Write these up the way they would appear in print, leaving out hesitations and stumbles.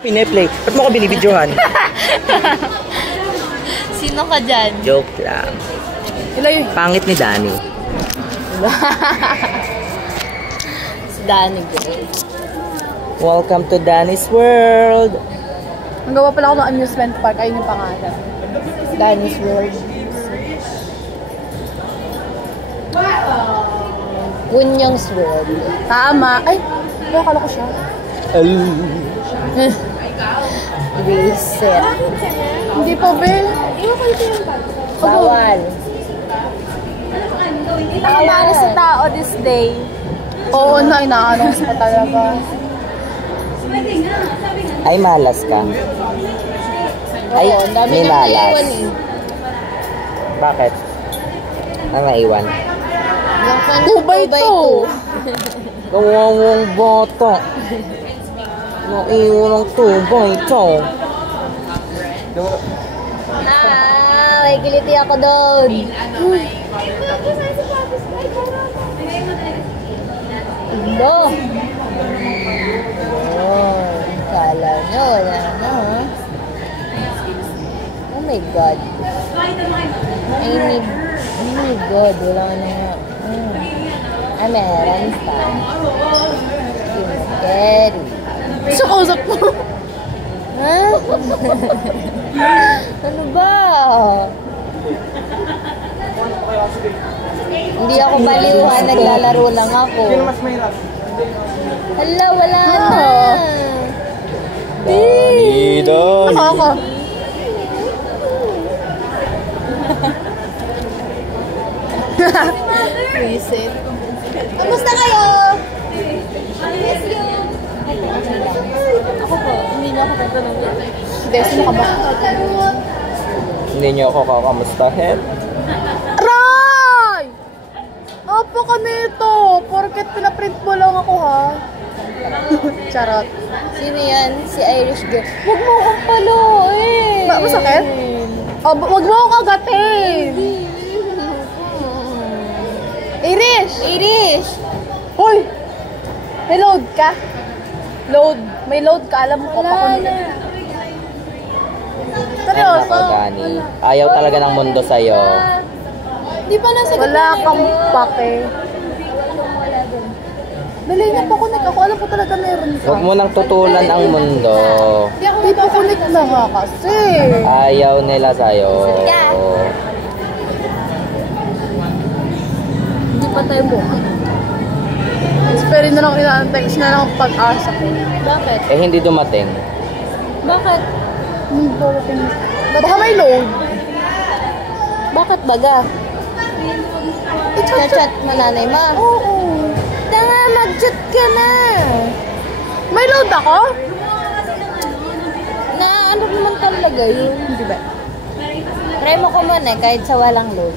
Pineplay. Ba't mo ko binibidyohan? Sino ka dyan? Joke lang. Pangit ni Danny. Si Danny. Welcome to Danny's World. Ang gawa pala ako ng amusement park. Ayun yung pangalan. Danny's World. Gunyang's World. Tama. Ay, akala ko siya. Reset. Hindi pa, Bel. Bawal. Nakabala sa tao this day. Oo na, ina-announce pa talaga. Ay, malas ka. Ay, Oo, ang dami may nang malas. naiwan eh. Bakit? Ang naiwan? Yung fan Kubay to. Gawawang bata. Naiwan ang tubay to. May kiliti ako doon. Indo. Oh, kala nyo, wala na ha? Oh my God. Oh my God, wala na nga. Meron pa. Scary. Siya kausap mo. Ha? Ano ba? Hindi ako baliwan, naglalaro lang ako. Hala, wala na. Danny, Danny. Ako. Reset. Kamusta kayo? Miss you. Ako po, hindi niyo ako tatanungin. Hindi, sino ka ba? Hindi niyo ako kakamustahin? Aray! Apa ka nito? Porket pinaprint mo lang ako, ha? Charot. Sino yan? Si Irish girl. Huwag mo akong paluin. Masakit? Oh, wag mo akong agatin. Irish! Irish! Hoy! May load ka? Load. May load ka. Alam mo ko pa kung... Seryoso? Ay, nako, Danny. Ayaw talaga ng mundo sa'yo. Di pa nasa Wala kang pake. Dali niya pa connect ako. Alam ko talaga meron ka. Huwag mo nang tutulan ang mundo. Di pa connect na nga kasi. Ayaw nila sa'yo. Hindi pa tayo bukas. Pero na lang ina-text na lang pag-asa ko. Bakit? Eh, hindi dumating. Bakit? Baka may load. Bakit baga? Chat-chat mo nanay ma. Oo. Tanga, mag-chat ka na. May load ako? Na ano naman talaga yun? Hindi ba? Try mo ko man eh, kahit sa walang load.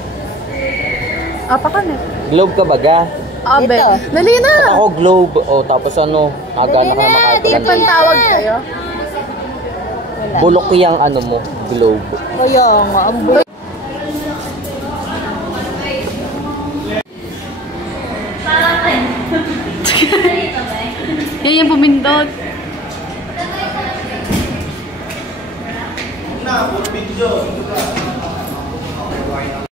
Apa ka na? Globe ka baga? Abe. Dito. Dali na. Ako globe. O, tapos ano? Aga na ka Di makatulan. pa Tawag kayo. Wala. Bulok yung ano mo, globe. Kaya nga, ang bulok. Yan yung pumindot. Na, video.